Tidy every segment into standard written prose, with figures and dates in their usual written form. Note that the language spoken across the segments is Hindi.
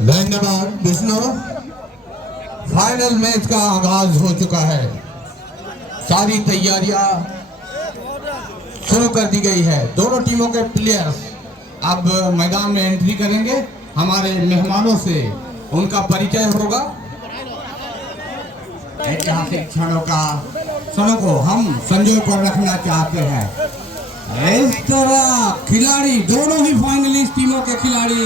धन्यवाद विष्णु। फाइनल मैच का आगाज हो चुका है। सारी तैयारियां शुरू कर दी गई है। दोनों टीमों के प्लेयर्स अब मैदान में एंट्री करेंगे। हमारे मेहमानों से उनका परिचय होगा। ऐतिहासिक क्षणों को हम संजो कर रखना चाहते हैं। इस तरह खिलाड़ी, दोनों ही फाइनलिस्ट टीमों के खिलाड़ी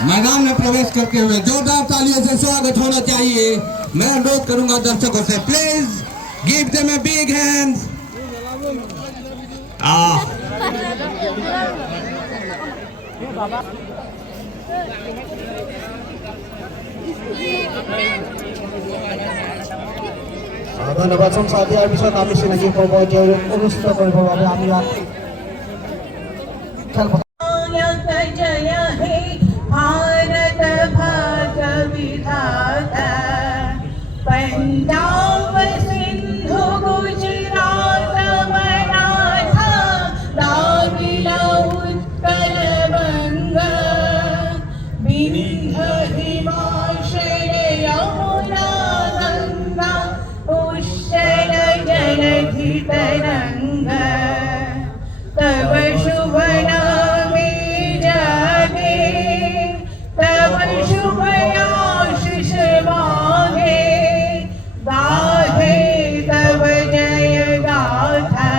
मैदान में प्रवेश करते हुए जोरदार तालियों से स्वागत होना चाहिए। मैं अनुरोध करूंगा दर्शकों से, please give them a big hand. ধন্যবাদ সংসদ ইয়াৰ পিছত আমি চিনাকি পৰ্যায়ৰ অনুষ্ঠিত কৰিবৰ বাবে আমি ইয়াত जय हे भारत भाग्य विधाता पंजाब सिंधु गुजरात मराठा द्राविड़ उत्कल बंग विंध्य हिमाचल यमुना गंगा उच्चल जलधि तरंगा तब शुभ नामे जागे तब शुभ आशीष मांगे गाहे तब जय गाथा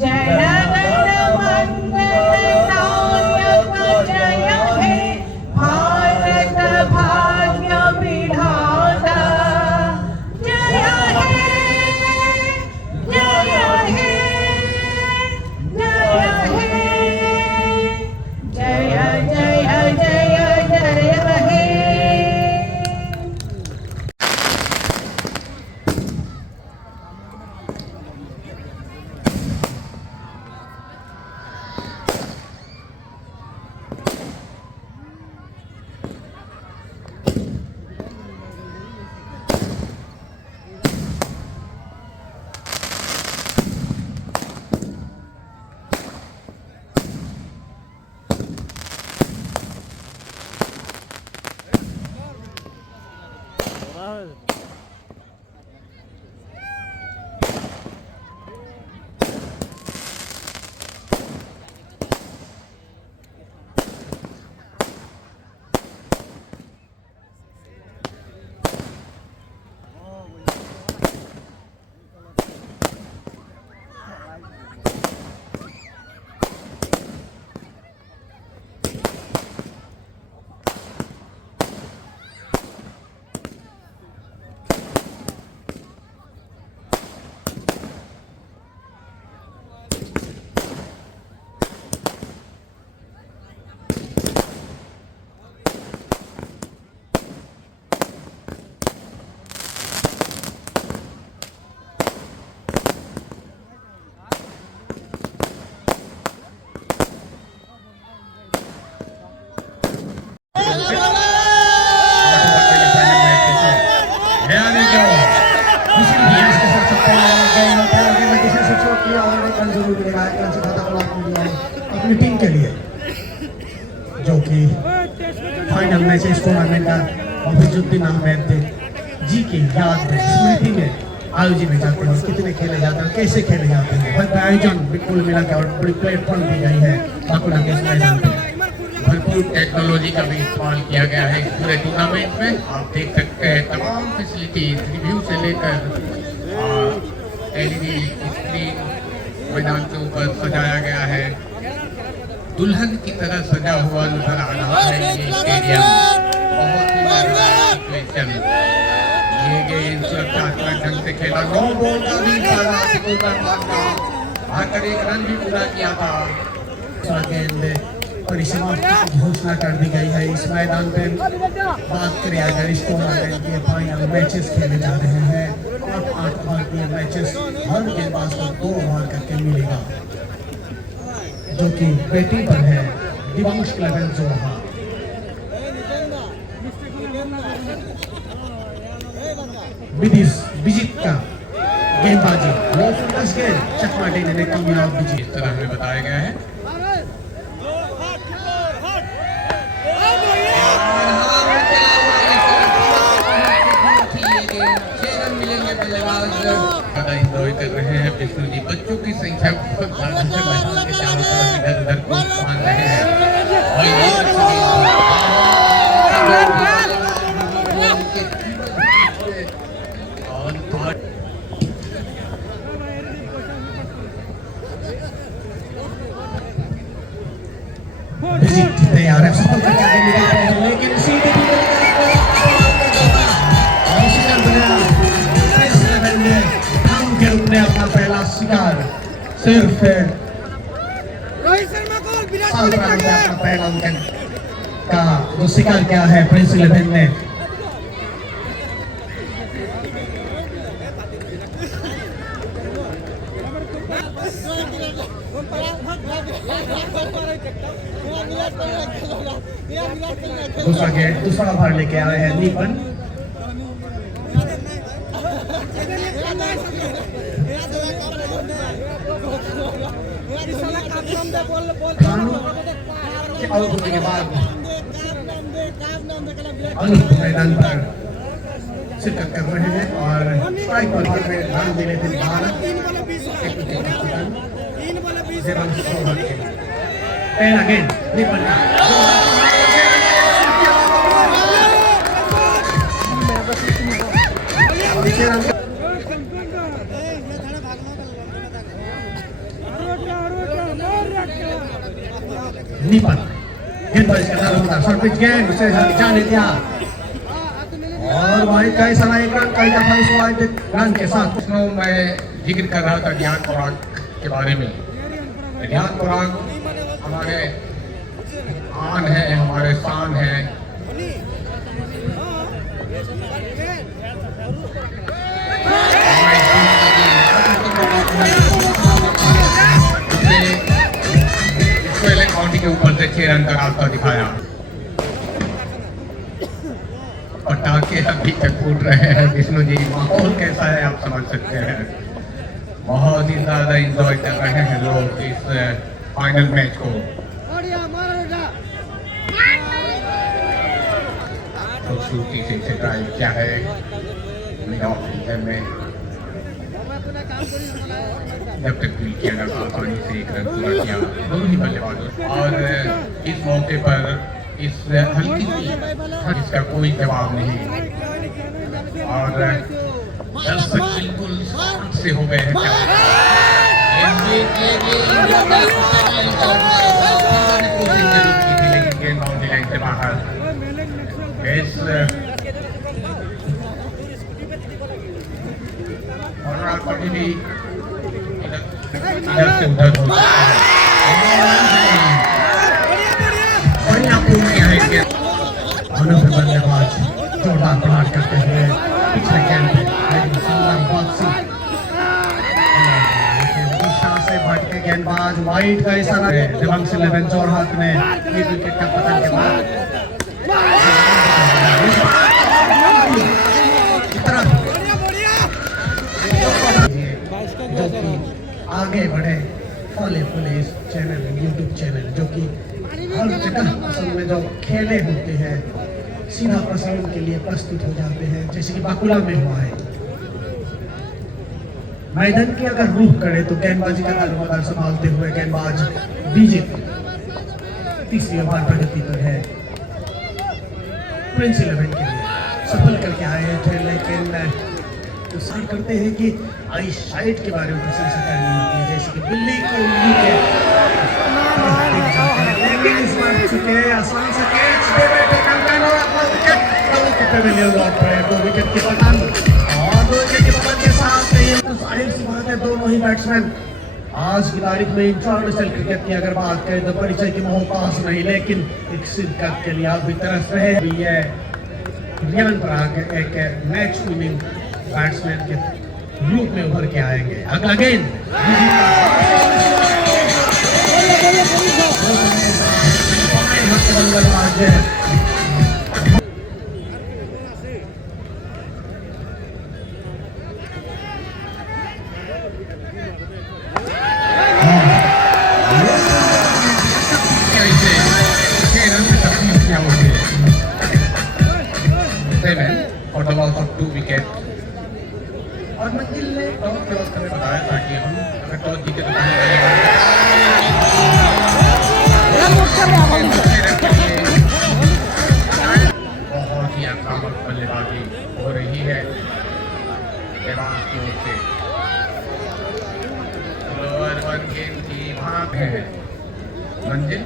जय गण मंगल नायक जय हे भारत भाग्य विधाता जय हे जय हे जय जय जय जय हे। अपनी टीम के लिए जो कि फाइनल मैच इस टूर्नामेंट का अफीजुद्दीन अहमद जी की याद में, स्मृति में आयोजित जाते हैं। कितने खेले जाते हैं, कैसे खेले जाते हैं, भव्य आयोजन बिल्कुल मिला के और बड़ी प्लेटफॉर्म दी गई है बाकुला के इस मैदान पे। भरपूर टेक्नोलॉजी का भी इस्तेमाल किया गया है इस पूरे टूर्नामेंट में। आप देख सकते हैं तमाम फैसिलिटीज रिव्यू से लेकर LED स्क्रीन मैदान के ऊपर सजाया गया है। दुल्हन की तरह सजा हुआ नजर आ रहा है ये स्टेडियम। बहुत ही सिचुएशन, ये गेम सुरक्षात्मक ढंग से खेला। 9 बॉल का भी आकर एक रन भी पूरा किया था। गेंद परिसमाप्ति की घोषणा कर दी गई है। इस मैदान पे बात करें अगर इस टूर्नामेंट के फाइनल मैचेस खेले जा रहे हैं और 8 ओवर के मैचेस हर गेंदबाज को 2 ओवर करके मिलेगा, जो कि बैटिंग पर है दिवंश क्लेवन जोहा। विजित का गेंदबाजी चकमाटी ने कामयाब विजय इस तरह हमें बताया गया है। कर रहे हैं विष्णु जी। बच्चों की संख्या बहुत ज्यादा है, मैदान के चारों तरफ इधर उधर कूद फान रहे हैं और तैयार है सफल करके आगे निकल रहे हैं, लेकिन सीधे ने अपना पहला शिकार सिर्फ अपना पहला विकेट का जो शिकार किया है प्रिंस 11 ने। दूसरा ओवर लेके आए हैं नीपन। आउट के बाद मैदान पर शिरकत कर रहे हैं और स्ट्राइक पर रन देने थे भारत पहला गेंद नीपन नीपन गेंदबाज का दार होता शॉर्ट पिच गेंद उसे जाने दिया और वाइड का इशारा एक रन का इजाफा इस वाइड रन के साथ। मैं जिक्र कर रहा था ध्यान पराग के बारे में। ध्यान पराग हमारे आन है, हमारे शान है। काउंटी के ऊपर से 6 रन का रास्ता दिखाया। पटाखे अभी तक फूट रहे हैं विष्णु जी, माहौल कैसा है आप समझ सकते हैं। बहुत ही ज्यादा एंजॉय कर रहे हैं लोग इस फाइनल मैच को। खूबसूरती से इसे ड्राइव किया है मिड ऑफ विकेट में, जब तक भी किया लगा आसानी से 1 रन पूरा किया दोनों ही बल्लेबाजों। और इस मौके पर इस हल्की सी इसका कोई जवाब नहीं और दर्शक बिल्कुल शांत से हो गए हैं। लेकिन गेंद बाउंड्री लाइन से बाहर। इधर से उधर बल्लेबाज जोरदार प्रहार करते हुए पिछले गेंद पे से भटके गेंदबाज वाइड का इशारा देवांश 11 जोरहाट ने विकेट का पतन के बाद आगे बढ़े फले फूले इस चैनल यूट्यूब चैनल जो कि हर जगह असल में जो खेले होते हैं सीधा प्रसारण के लिए प्रस्तुत हो जाते हैं, जैसे कि बाकुला में हुआ है। मैदान की अगर रुख करे तो गेंदबाजी का दारोमदार संभालते हुए गेंदबाज बीजे तीसरी ओवर प्रगति पर है। प्रिंस 11 के लिए सफल करके आए थे, लेकिन तो साइड करते हैं कि आई साइड के बारे में प्रशंसा करनी होती है, जैसे कि बिल्ली की उंगली के लेकिन इस बार चुके आसान से कैच दे बैठे कंकन और अपना विकेट पे मिलियन लॉट पर 2 विकेट की पतन और 2 विकेट की पतन के साथ ये तो जाहिर सी बात है दोनों ही बैट्समैन आज की तारीख में इंटरनेशनल क्रिकेट की अगर बात करें तो परिचय की मोह पास नहीं, लेकिन एक शिरकत के लिए आप भी तरस रहे हैं। ये रियान पराग एक मैच विनिंग बैट्समैन के रूप में उभर के आएंगे। अगला गेंद और और मंजिल ने टॉस के वक्त हमें बताया था कि हम अगर टॉस जीते तो बहुत ही आक्रामक बल्लेबाजी हो रही है देवांश की ओर से। ओवर 1 गेम की भाग है मंजिल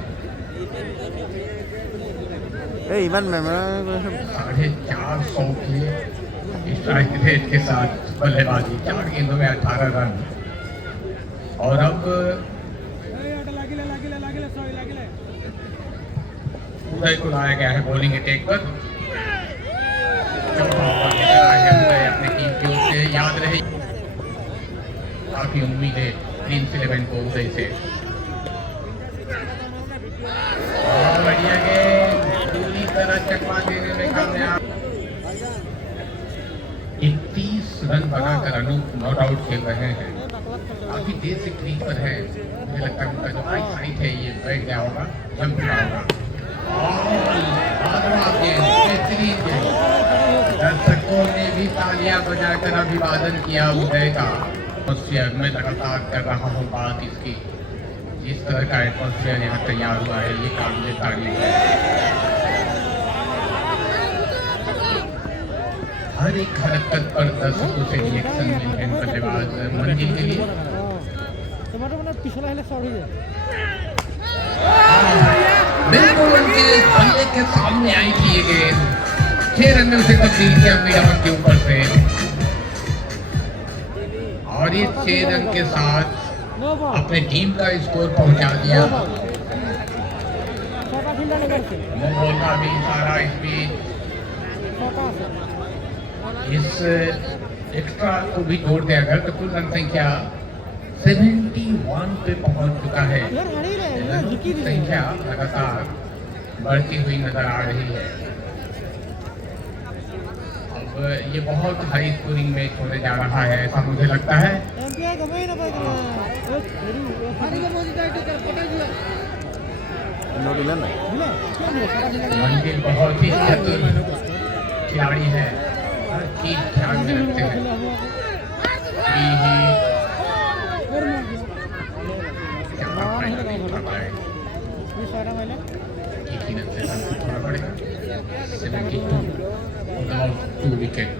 450 की स्ट्राइक रेट के साथ बल्लेबाजी, 4 गेंदों में 18 रन। और अब उदय को लाया गया है बॉलिंग अटैक पर। अपनी टीम की ओर से याद रही, काफी उम्मीद है प्रिंस 11 को उदय से। और बढ़िया गेंद पूरी तरह चकमा देने में कामयाब। 31 रन बनाकर अनूप नॉट आउट खेल रहे हैं, काफी देर से क्रीज पर है। मुझे लगता है उनका जो आई साइट है ये बैठ गया होगा, जम चुका होगा। बेहतरीन गेंद, दर्शकों ने भी तालियां बजाकर अभिवादन किया उदय का। एटमॉस्फेयर में लगातार कर रहा हूँ बात इसकी, जिस तरह का एटमॉस्फेयर यहाँ तैयार हुआ है ये काबिल तारीफ है। हर एक हरकत पर दर्शकों से रिएक्शन मिल रहे बल्लेबाज मंजिल के लिए। बिल्कुल उनके बल्ले के सामने आई थी ये गेंद, 6 रन में उसे तब्दील किया मिडान के ऊपर से। और ये 6 रन के साथ अपने टीम का स्कोर पहुंचा दिया। मोहम्मद का भी सारा इस बीच इस एक्स्ट्रा को भी जोड़ दे अगर तो कुल रन संख्या 71 पे पहुंच चुका है। रन की संख्या लगातार बढ़ती हुई नजर आ रही है। अब ये बहुत हाई स्कोरिंग मैच होने जा रहा है ऐसा मुझे लगता है। मंजिल बहुत ही चतुर खिलाड़ी है, हर चीज ध्यान में रखते हैं। टू विकेट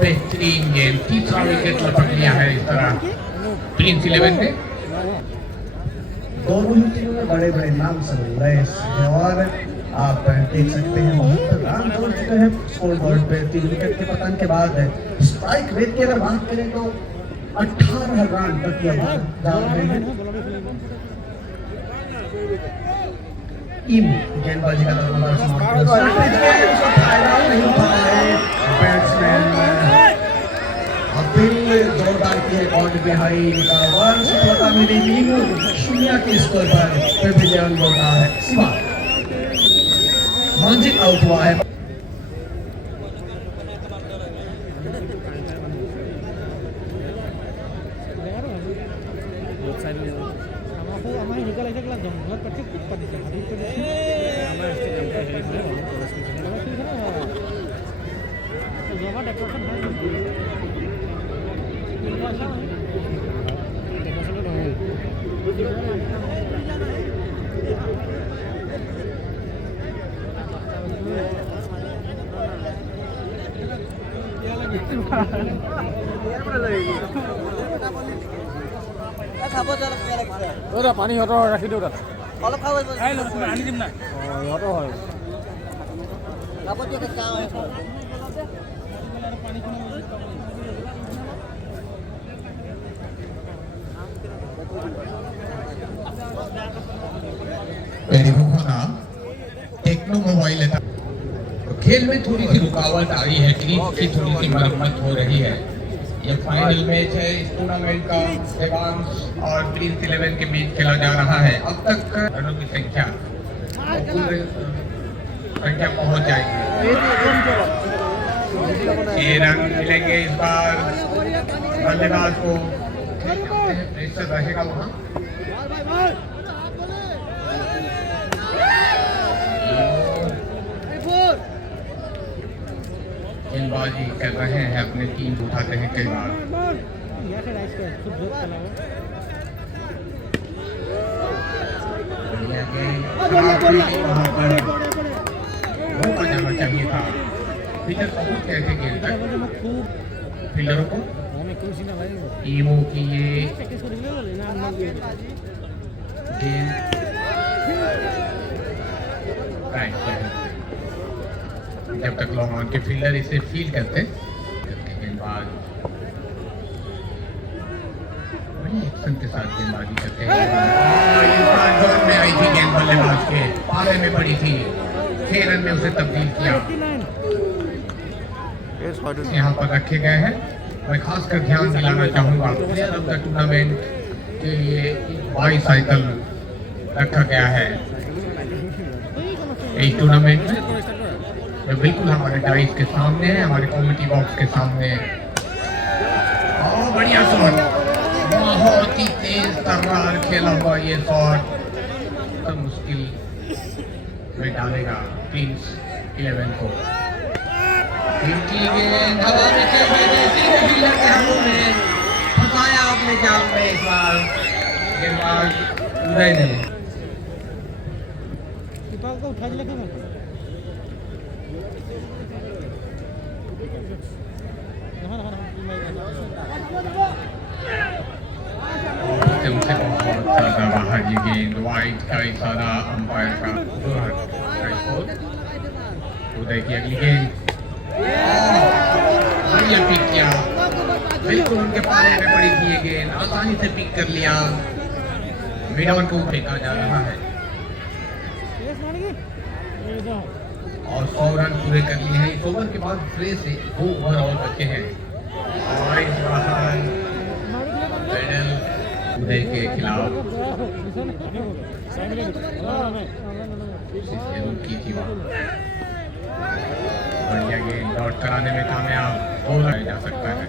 बेहतरीन गेंद, तीसरा विकेट लपक लिया है इस तरह प्रिंस 11 ने। दोनों ही टीमों में बड़े बड़े नाम सब रैस है और आप देख सकते हैं 72 रन जोड़ चुके हैं स्कोर बोर्ड पे 3 विकेट के पतन के बाद। स्ट्राइक रेट की अगर बात करें तो 18 रन तक की आवाज डाल रहे हैं। गेंदबाजी का दरवाजा नहीं पाए बैट्समैन जोरदार की बॉल पे हाई सफलता मिली। मीनू 0 के स्कोर पर पेविलियन बोलता है सिवा मंजिल आउट हुआ है। পানী সিহঁতৰ ৰাখি দিওঁ তাত অলপ খাব আনি দিম না সিহঁতৰ হয় टेक्नो मोबाइल है। खेल में थोड़ी सी रुकावट आ रही है, क्रीज की थोड़ी सी मरम्मत हो रही है। ये फाइनल मैच है इस टूर्नामेंट का, देवांश और प्रिंस 11 के बीच खेला जा रहा है। अब तक रनों की संख्या पहुंच जाएगी। 6 रन मिलेंगे इस बार बल्लेबाज को। प्रेशर रहेगा वहाँ। गेंदबाजी कर रहे हैं, अपने टीम उठाते हैं कई बार। रोका जाना चाहिए था। फील्डर पहुंच गए थे गेंद तक। फील्डरों को टीमों की ये गेंद जब तक लॉन्ग ऑन के फील्डर इसे फील करते गेंदबाज बड़ी एक्शन के साथ गेंदबाजी करते हैं। जोन में आई थी गेंद बल्लेबाज के पाले में पड़ी थी, 6 रन में उसे तब्दील किया। यहाँ पर रखे गए हैं। मैं खासकर ध्यान दिलाना चाहूँगा प्लेयर ऑफ द टूर्नामेंट के लिए बाईसाइकिल रखा गया है इस टूर्नामेंट में, जो बिल्कुल हमारे डाइस के सामने है, हमारे कमेटी बॉक्स के सामने। और बढ़िया शॉट, बहुत ही तेज तर्रार खेला हुआ ये शॉट तो मुश्किल में डालेगा किंग्स 11 को। इनकी गेंद हवा में चल गई, सीधे फील्डर के हाथों में फंसाया अपने जाल में इस बार गेंदबाज उदय ने। उसे बहुत ज्यादा बाहर ये गेंद, वाइड का इशारा अंपायर का। उदय की अगली गेंद बढ़िया पिक किया, बिल्कुल उनके पाले में पड़ी थी ये गेंद, आसानी से पिक कर लिया। मिड ऑन को फेंका जा रहा है और 100 रन पूरे कर लिए हैं। इस ओवर के बाद फ्रे से 2 ओवर और बचे हैं और इस बार पेडल उदय के खिलाफ की थी वहाँ। बढ़िया गेंद डॉट कराने में कामयाब हो जा सकता है।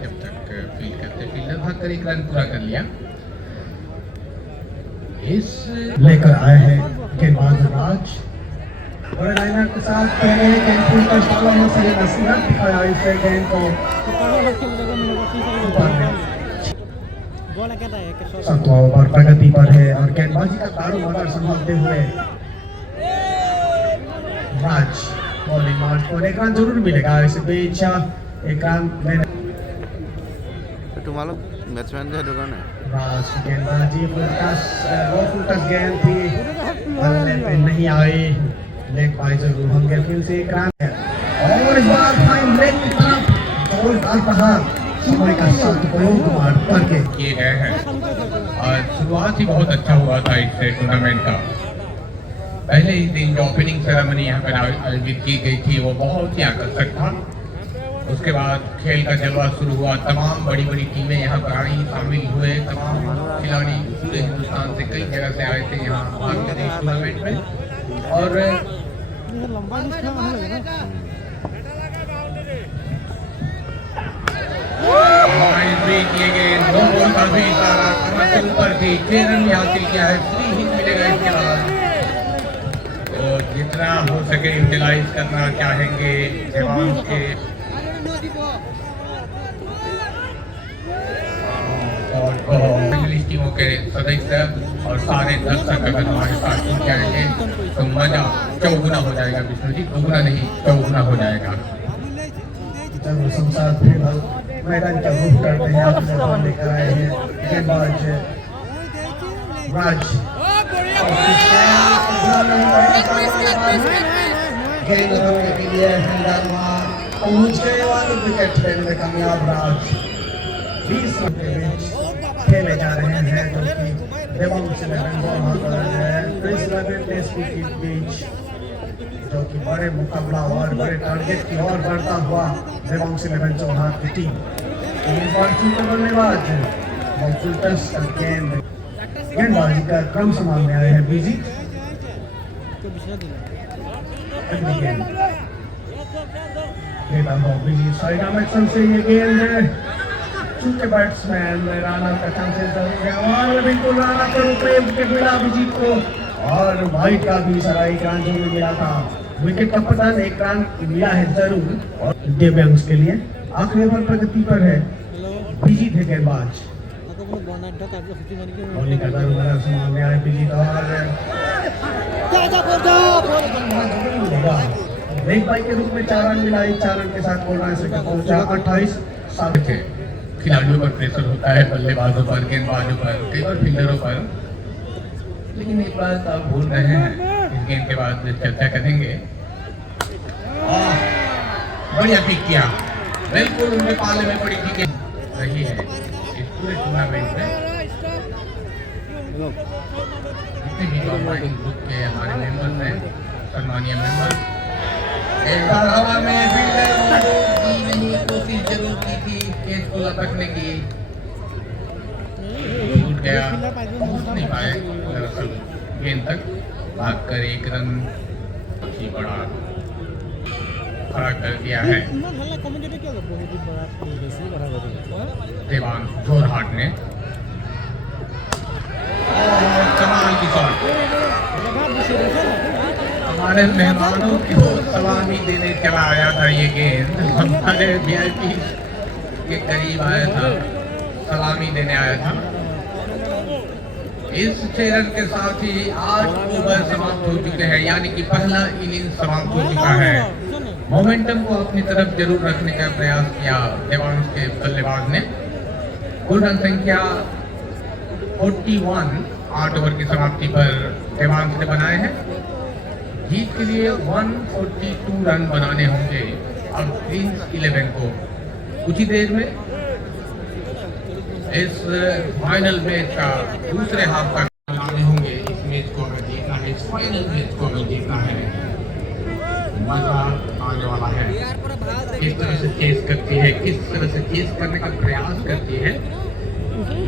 जब तक फील्ड करते फील्डर भागकर 1 रन पूरा कर लिया। इस लेकर आए हैं गेंदबाज राज बड़े लाइनर के साथ पहले गेंद फुल टच डाला है, सही नसीहत दिखाया इसे गेंद को सातवां ओवर प्रगति पर है और गेंदबाजी का दारोमदार संभालते हुए राज बॉलिंग मार्च को 1 रन जरूर मिलेगा। इस बीच 1 रन लेने तुम्हारा बैट्समैन है दुकान है। राज की गेंदबाजी फुल टच गेंद थी, बल्ले पे नहीं आई, लेग बाय जरूर होंगे। फिर से 1 रन है और इस बार फाइन लेग की तरफ जोरदार प्रहार समय का सदुपयोग करके किए गए हैं और शुरुआत ही बहुत अच्छा हुआ था इस टूर्नामेंट का। पहले ही दिन जो ओपनिंग सेरेमनी यहाँ पर आयोजित की गई थी वो बहुत ही आकर्षक था। उसके बाद खेल का जलवा शुरू हुआ, तमाम बड़ी बड़ी टीमें यहाँ पर आई, शामिल हुए। तमाम खिलाड़ी पूरे हिंदुस्तान से कई जगह से आए थे यहाँ भाग लेने इस टूर्नामेंट में। और किए गए 2 बॉल का भी इशारा ऊपर थी, 6 रन भी हासिल किया है। फ्री हिट मिलेगा इसके बाद, तो जितना हो सके यूटिलाइज करना चाहेंगे देवांश के इंग्लिश टीमों के सदस्य और सारे दर्शक अगर हमारे साथ जुड़ जाएंगे तो मजा चौगुना हो जाएगा। विष्णु जी, दोगुना नहीं चौगुना हो जाएगा। मैदान का रुख करते हैं, अपने बॉल लेकर आए हैं गेंदबाज राज। गेंद रोकने के लिए पहुंच गए और विकेट लेने में कामयाब राज। 20 रन के बीच खेले जा रहे हैं जो कि देवांश 11 के बीच जो कि बड़े मुकाबला और बड़े टारगेट की ओर बढ़ता हुआ देवांश 11 चौहान की टीम। इस बार चुनकर बल्लेबाज गेंदबाजी का क्रम संभालने आए हैं बीजी। साइड एक्शन से ये गेंद है, चूंकि बैट्समैन राणा का चांसेस और बिल्कुल राणा को विकेट मिला अभिजीत को, और वाइट का भी सराय रन जो मिला था, विकेट का पतन एक रन मिला है जरूर। और दिव्यांश के लिए आखिरी ओवर प्रगति पर है, अभिजीत है गेंदबाज, बॉलिंग करता हुआ सामने आए अभिजीत और ब्रेक बाई के रूप में 4 रन मिला, 4 रन के साथ बोल रहा है पहुंचा 28 थे। खिलाड़ियों पर प्रेशर होता है, बल्लेबाजों पर, गेंदबाजों पर, कई बार फील्डरों पर, लेकिन एक बात आप भूल रहे हैं, इस गेम के बाद चर्चा करेंगे। बढ़िया पिक किया, बिल्कुल उनके पाले में बड़ी विकेट रही है इस पूरे टूर्नामेंट में। जितने भी ग्रुप के हमारे मेंबर्स हैं, सम्मानीय मेंबर्स, एक बार हवा में फील्डर की नहीं कोशिश जरूर की थी कैच को लपकने की, टूट गया, पहुंच नहीं पाए दरअसल गेंद तक, भागकर 1 रन ही बड़ा खड़ा कर दिया है देवांश जोरहाट ने। कमाल की शॉट, हमारे मेहमानों को सलामी देने चला आया था ये गेंद, हमारे वीआईपी के करीब आया था, सलामी देने आया था। इस 6 रन के साथ ही 8 ओवर समाप्त हो चुके हैं, यानी कि पहला इनिंग समाप्त हो चुका है। मोमेंटम को अपनी तरफ जरूर रखने का प्रयास किया देवांश के बल्लेबाज ने। कुल रन संख्या 41 8 ओवर की समाप्ति पर देवांश ने बनाए हैं। जीत के लिए 142 रन बनाने होंगे अब प्रिंस 11 को। कुछ ही देर में इस फाइनल मैच का दूसरे हाफ का बनाने होंगे। इस मैच को हमें जीतना है, इस फाइनल मैच को हमें जीतना है, मजा आने वाला है। किस तरह से चेस करती है, किस तरह से चेस करने का प्रयास करती है,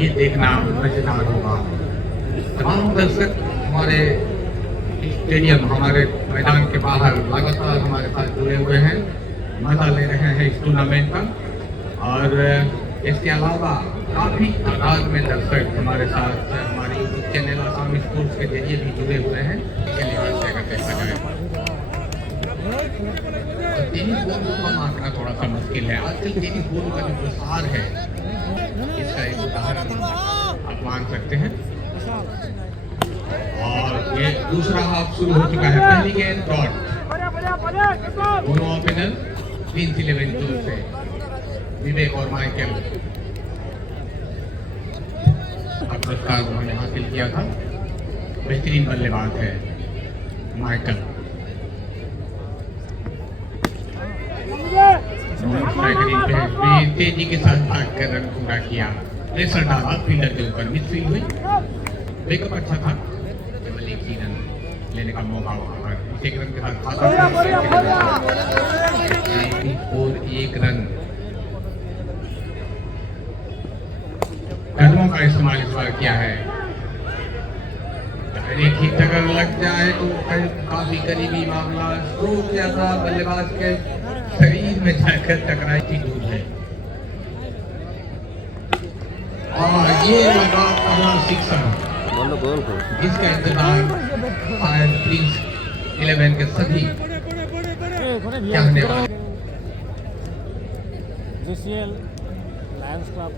ये देखना मजेदार होगा। तमाम दर्शक हमारे स्टेडियम, हमारे मैदान के बाहर लगातार हमारे साथ जुड़े हुए हैं, मजा ले रहे हैं इस टूर्नामेंट का। और इसके अलावा काफ़ी तादाद में दर्शक हमारे साथ हमारे यूट्यूब चैनल आसामी स्पोर्ट्स के जरिए भी जुड़े हुए हैं। इसके लिहाज से अगर देखा जाए तो टेनिस बॉल को मारना थोड़ा सा मुश्किल है। आजकल टेनिस बॉल का जो प्रसार है, इसका एक उदाहरण आप मान सकते हैं। और ये दूसरा हाफ शुरू हो चुका है। पहली गेंद डॉट, दोनों ओपनर प्रिंस 11 की ओर से विवेक और माइकल पुरस्कार उन्होंने हासिल किया था। बेहतरीन बल्लेबाज है माइकल। तेजी के साथ भागकर रन पूरा किया, प्रेशर डाला फील्डर के ऊपर, मिसफील्ड हुई, बैकअप अच्छा था, केवल 1 ही रन लेने का मौका वहां पर। 1 रन के साथ और 1 रन। कदमों का इस्तेमाल इस बार किया है। एक ही अगर लग जाए तो काफी करीबी मामला, स्ट्रोक किया था, बल्लेबाज के शरीर में जाकर टकराई की दूर है। और ये लगा पहला सिक्सर, जिसका इंतजार शायद प्रिंस 11 के सभी चाहने वाले। JCL लायंस क्लब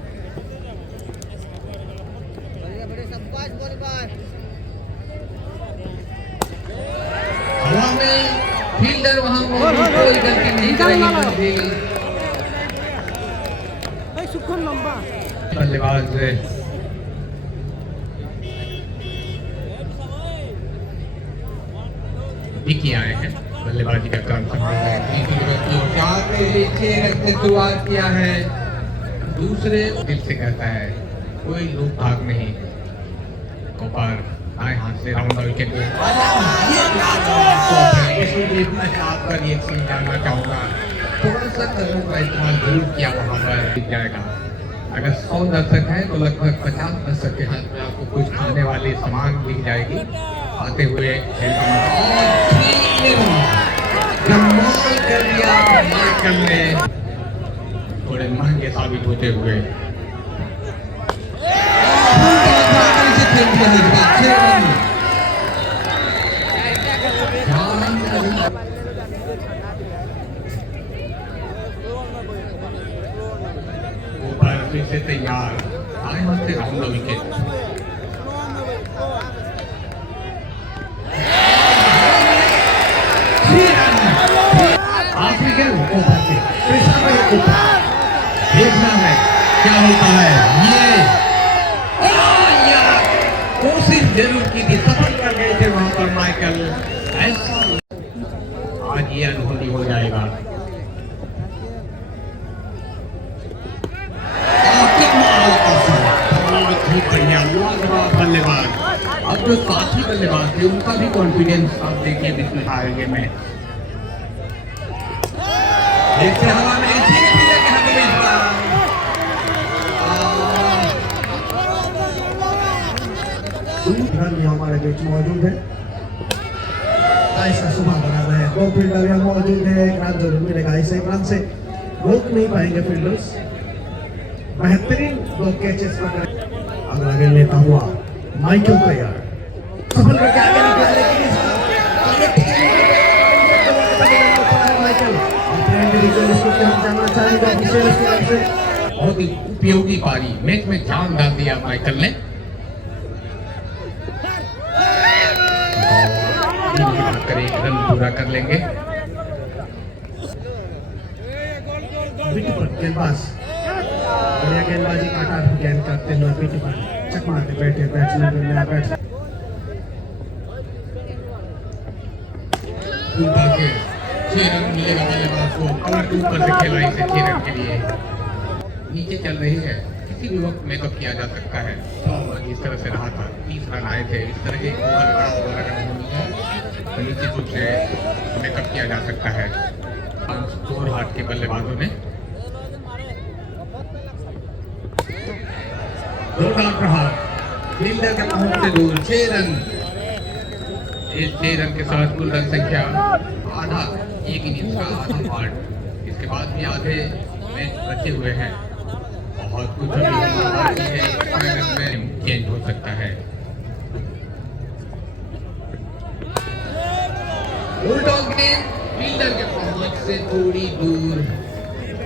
हवा में फील्डर वहां कोई गलती नहीं करेगी। बल्लेबाज विकी आए हैं, बल्लेबाजी का काम संभाल रहे हैं। शुरुआत किया है, दूसरे दिल से कहता है कोई लोग भाग नहीं। कोपार आए हाथ से राउंड विकेट आपका रिएक्शन जानना चाहूँगा। थोड़ा सा कदमों का इस्तेमाल जरूर किया वहाँ पर, दिख जाएगा। अगर 100 दर्शक हैं तो लगभग 50 दर्शक के हाथ में आपको कुछ खाने वाली सामान दिख जाएगी। आते हुए खेल का कमाल कर दिया माइकल ने, थोड़े महंगे साबित होते हुए ऊपर फिर से तैयार आए हाथ से राउंड विकेट। देखना है क्या होता है। ये कोशिश जरूर की थी, सफल कर गए थे वहां पर माइकल। ऐसा आज ये अनुभूति हो जाएगा। बहुत ही बढ़िया लाजवाब बल्लेबाज। अब जो साथी बल्लेबाज थे उनका भी कॉन्फिडेंस आप देखिए बिल्कुल आएंगे में देखते हवा में धीरे धीरे हमारे बीच मौजूद है। ऐसा सुबह बना रहे हैं, 2 फील्डर यहाँ मौजूद है। एक रन जरूर मिलेगा, इसे एक रन से रोक नहीं पाएंगे फील्डर्स। बेहतरीन 2 कैचेस पकड़े। अगला गेंद लेता हुआ माइकल तैयार, सफल करके आगे निकला, लेकिन इस माइकल अपने इंडिविजुअल स्कोर के हम जानना चाहेंगे ऑफिशियल की तरफ से। बहुत ही उपयोगी पारी, मैच में जान डाल दिया माइकल ने। एक रन पूरा कर लेंगे। विकेट पर गेंदबाज बढ़िया गेंदबाजी काटा गेंद करते हुए विकेट पर चकमाते बैठे बैट्समैन को नया बैट्समैन ऊपर के 6 रन मिलेगा बल्लेबाज को। कवर के ऊपर से खेला इसे 6 रन के लिए। नीचे चल रही है, किसी भी वक्त मेकअप किया जा सकता है। इस तरह से रहा था, 30 रन आए थे। इस तरह के ओवर बड़ा ओवर अगर तो निश्चित रूप से मेकअप किया जा सकता है। जोर हाथ के बल्लेबाजों ने जोरदार प्रहार, फील्डर के पहुंच से दूर 6 रन। इस 6 रन के साथ कुल रन संख्या आधा, एक इनिंग्स का आधा पार्ट। इसके बाद भी आधे मैच बचे हुए हैं। बहुत कुछ अभी बाकी है, में चेंज हो सकता है। उल्टा गेंद फील्डर के पहुंच से थोड़ी दूर,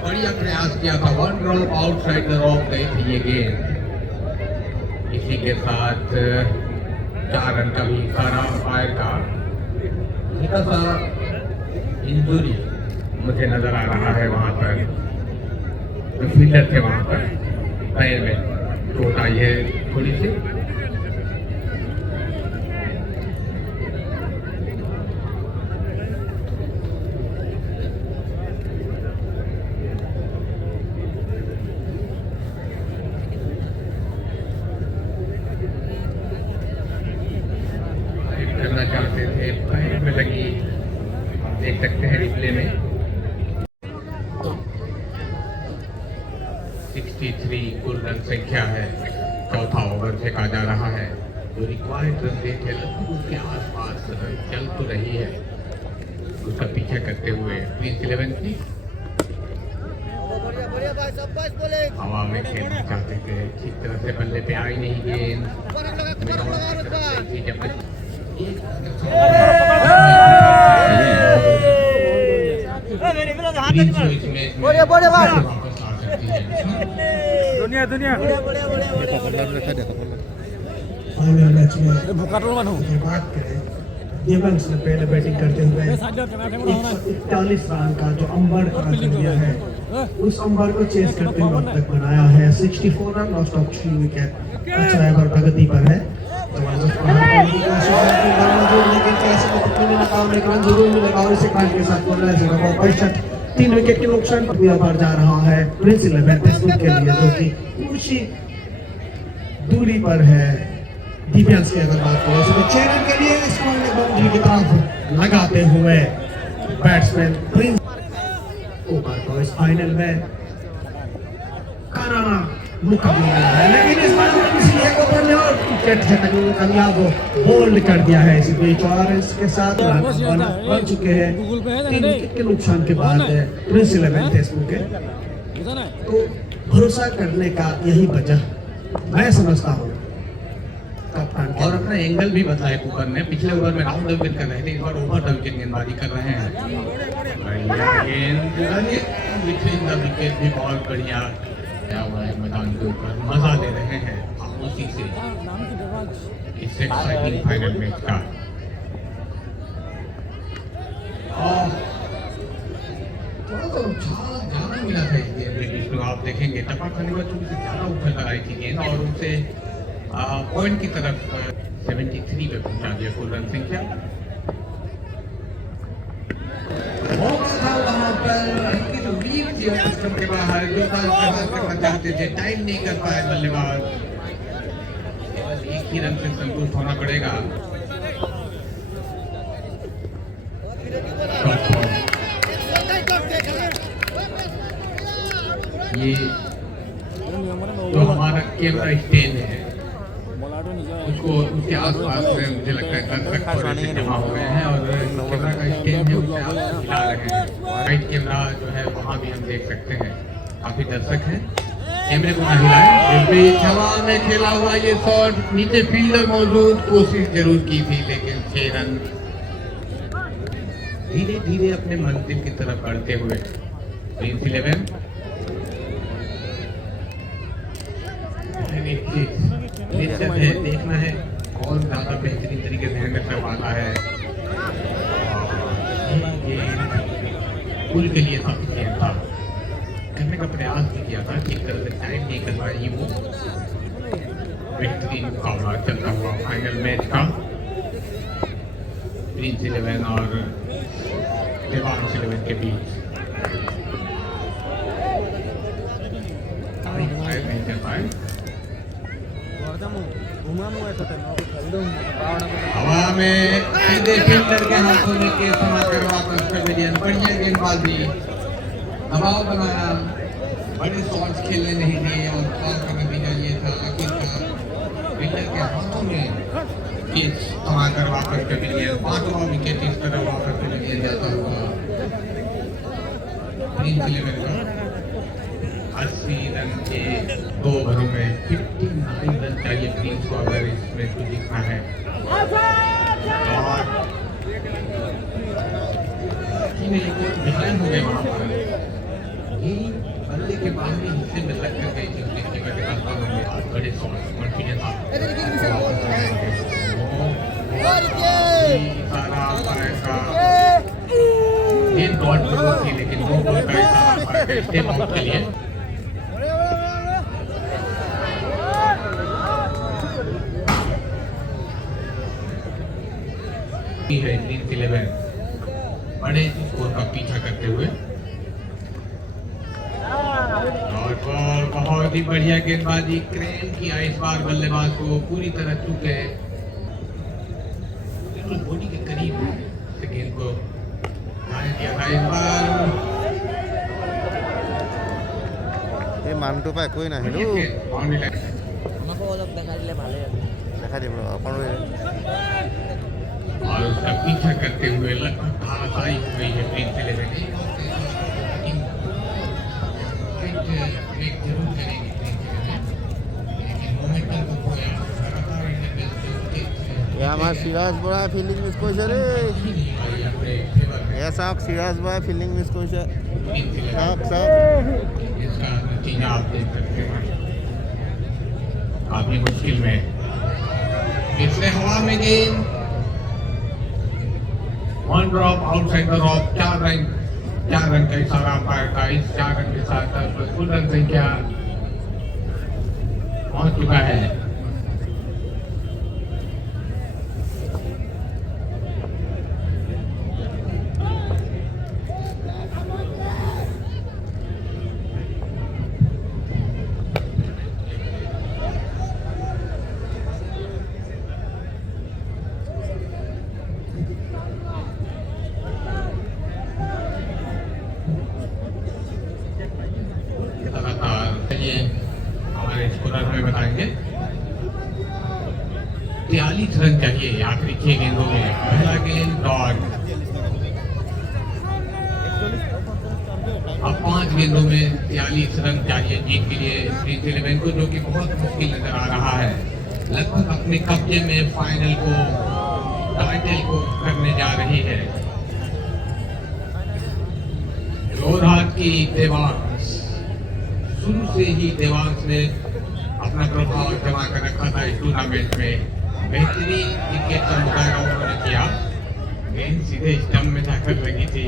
बढ़िया प्रयास किया था। 1 ड्रॉप आउटसाइड द रॉक गई थी ये गेंद। इसी के साथ 4 रन का भी सारा अंपायर का हल्का सा इंजुरी मुझे नजर आ रहा है। वहां पर जो फील्डर थे वहां पर पैर में चोट आई है थोड़ी सी। करना चाहते थे, पैर में लगी, आप देख सकते हैं रिप्ले में। 63 कुल रन संख्या है। चौथा ओवर फेंका जा रहा है। जो रिक्वायर्ड रन रेट है लगभग उसके आसपास चल तो रही है। उसका पीछा करते हुए क्वींस 11 की हवा में खेलना चाहते थे, ठीक तरह से बल्ले पे आई नहीं गेंद। दुनिया दुनिया फाइनल मैच में बात करें, गिबन्स ने पहले बैटिंग करते हुए 41 रन का जो अंबर का दिया है, उस अंबर को चेस करते हुए अब तक बनाया है 64 रन, लॉस्ट ऑफ 3 विकेट। अच्छा है, पर प्रगति पर है। जबरदस्त प्रहार करने की कोशिश है, लेकिन कैसे रन जरूर मिलेगा और इसे काट के साथ बोल रहा है 3 विकेट के नुकसान पर जा रहा है प्रिंस 11 के लिए, जो कि ऊंची दूरी पर है। डिफेंस की अगर बात करें इसमें 6 रन के लिए बाउंड्री की तरफ लगाते हुए बैट्समैन प्रिंस ऊपर को इस फाइनल में करारा मुकाबला है, लेकिन इस बार इसलिए को पढ़ने और विकेट है अगला वो बोल्ड कर दिया है इस बीच और इसके साथ रन बन चुके हैं 3 विकेट के नुकसान के बाद प्रिंस 11 फेसबुक के। तो भरोसा करने का यही वजह मैं समझता हूँ कप्तान और अपना एंगल भी बदला है कुकर ने। पिछले ओवर में राउंड द विकेट कर रहे थे, इस बार ओवर द विकेट गेंदबाजी कर रहे हैं। बिटवीन द विकेट भी बहुत बढ़िया क्या हुआ है मैदान के ऊपर, मजा ले रहे हैं खामोशी से इस एक्साइटिंग फाइनल मैच का। थोड़ा तो ज्यादा मिला था इस गेम में जिसको आप देखेंगे टपा खाने के बाद थोड़ी सी ज्यादा उछल लगाई थी गेंद और उनसे पॉइंट की तरफ 73 पे पहुंचा दिया कुल रन संख्या। बॉक्स था वहां पर, इसकी जो वीक थी और सिस्टम के बाहर जो करना चाहते थे, टाइम नहीं कर पाए बल्लेबाज। केवल एक ही रन से संतुष्ट होना पड़ेगा। ये जो हमारा कैमरा स्टैंड है उसको उसके आसपास में मुझे लगता है दर्शक थोड़े से जमा हो गए हैं और कैमरा का स्टैंड है उससे आप हिला रहे हैं। राइट कैमरा जो है वहाँ भी हम देख सकते हैं काफी दर्शक हैं। कैमरे को ना हिलाएं। फिर भी हवा में खेला हुआ ये शॉट, नीचे फील्डर मौजूद, कोशिश जरूर की थी लेकिन 6 रन धीरे धीरे अपने मंजिल की तरफ बढ़ते हुए प्रिंस 11 देखना है और ज्यादा बेहतरीन तरीके से हैंडल कर पाता है। पुल के लिए काफी गेम था, करने का प्रयास भी किया था, ठीक तरह से टाइम नहीं कर पाई वो। बेहतरीन मुकाबला चलता हुआ फाइनल मैच का प्रिंस 11 और देवांश 11 के बीच। नहीं कर पाए, हवा में सीधे फील्डर के हाथों में केस समा करवा कर पेविलियन। बढ़िया गेंदबाजी, दबाव बनाया, बड़े शॉट्स खेलने नहीं दिए और शॉट का नतीजा ये था आखिरकार फील्डर के हाथों में केस समा करवा कर पेविलियन। 5वां विकेट इस तरह वापस पेविलियन जाता हुआ प्रिंस 11 का 80 रन के 2 ओवरों में 59 रन चाहिए प्रिंस को अगर इस मैच को जीतना है। और डिफरेंस हो गए वहाँ पर, यही बल्ले के बाहरी हिस्से में लग कर गई थी उसकी वजह से बड़े कॉन्फिडेंस गेंद डॉट पर थी लेकिन 2 बॉल का इशारा स्टेप आउट के लिए। है प्रिंस 11 बड़े स्कोर का पीछा करते हुए और बहुत ही बढ़िया गेंदबाजी क्रेन किया इस बार बल्लेबाज को पूरी तरह चूके बिल्कुल बॉडी के करीब से गेंद को किया था इस बार। এই মানুহটো পাই একোৱেই নাহিলো দেখা দিব और उसका पीछा करते हुए लगभग घासाई हुई है प्रिंस 11 की। जरूर करेंगे लेकिन मोमेंटम को खोया আমাৰ সিৰাজ বৰা ফিল্ডিং মিছ কৰিছে ৰে। এয়া চাওক সিৰাজ বৰা ফিল্ডিং মিছ কৰিছে, চাওক চাওক। इसका नतीजा आप देख सकते हैं काफी मुश्किल में इसने हवा में गेंद 1 drop outside the rope. 4 run का इशारा अंपायर का। इस 4 रन के साथ कुल रन संख्या पहुंच चुका है। हमारे स्कोरर हमें बताएंगे 43 रन चाहिए आखिरी 6 गेंदों में। पहला गेंद डॉट। अब 5 गेंदों में 43 रन चाहिए जीत के लिए प्रिंस 11 को, जो कि बहुत मुश्किल नजर आ रहा है। लगभग अपने कब्जे में फाइनल को, टाइटल को करने जा रही है। जोरहाट की देवांश, शुरू से ही देवांश ने अपना प्रभाव जमा कर रखा था इस टूर्नामेंट में। बेहतरीन क्रिकेट का मुकाबला उन्होंने किया। गेंद सीधे स्टंप में जाकर लगी थी।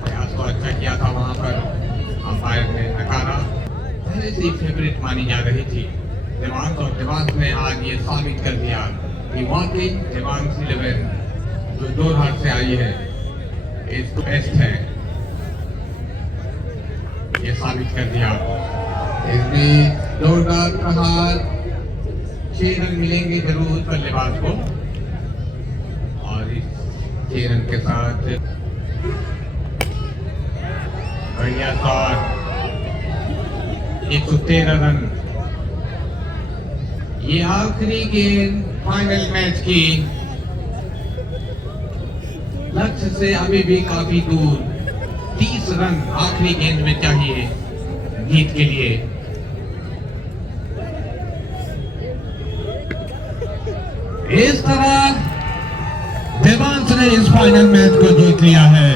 प्रयास तो अच्छा किया था वहां पर, अंपायर ने नकारा। पहले से ही फेवरेट मानी जा रही थी देवांश, और देवांश ने आज ये साबित कर दिया कि वाकई देवांश 11 जो जोरहाट से आई है इस बेस्ट है। ये साबित कर दिया। इसमें जोरदार प्रहार, 6 रन मिलेंगे जरूर बल्लेबाज को, और इस 6 रन के साथ बढ़िया शॉट, 113 रन। ये आखिरी गेंद फाइनल मैच की, लक्ष्य से अभी भी काफी दूर। 30 रन आखिरी गेंद में चाहिए जीत के लिए। इस तरह देवांश ने इस फाइनल मैच को जीत लिया है।